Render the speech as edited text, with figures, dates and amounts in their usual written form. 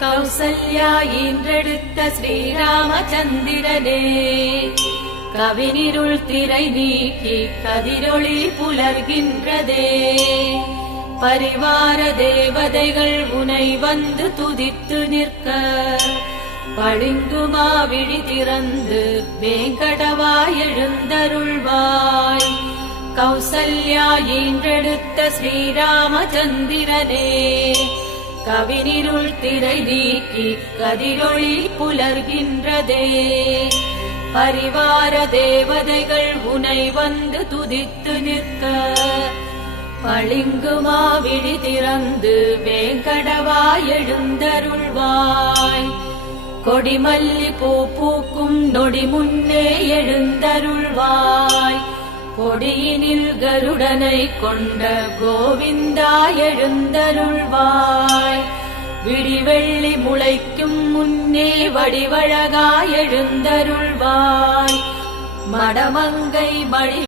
கௌசல்யா ஈன்றெடுத்த ஸ்ரீராமச்சந்திரனே, கவினிருள் திரை நீக்கி கதிரொளி புலர்கின்றதே. பரிவார தேவதைகள் உனை வந்து துதித்து நிற்க, பளிங்குமா விழி திறந்து வேங்கடவாய் எழுந்தருள்வாய். கௌசல்யா ஈன்றெடுத்த ஸ்ரீராமச்சந்திரனே, கவினிருள் திரை நீக்கி கதிரொளி புலர்கின்றதே. பரிவார தேவதைகள் உனை வந்து துதித்து நிற்க, பளிங்குமா விழி திறந்து வேங்கடவாய் எழுந்தருள்வாய். கொடிமல்லி பூ பூக்கும் நொடி முன்னே எழுந்தருள்வாய். கொடியினில் கருடனை கொண்ட கோவிந்தா எழுந்தருள்வாய். விடிவெள்ளி முளைக்கும் முன்னே வடிவழகாய் எழுந்தருள்வாய். மடமங்கை மடி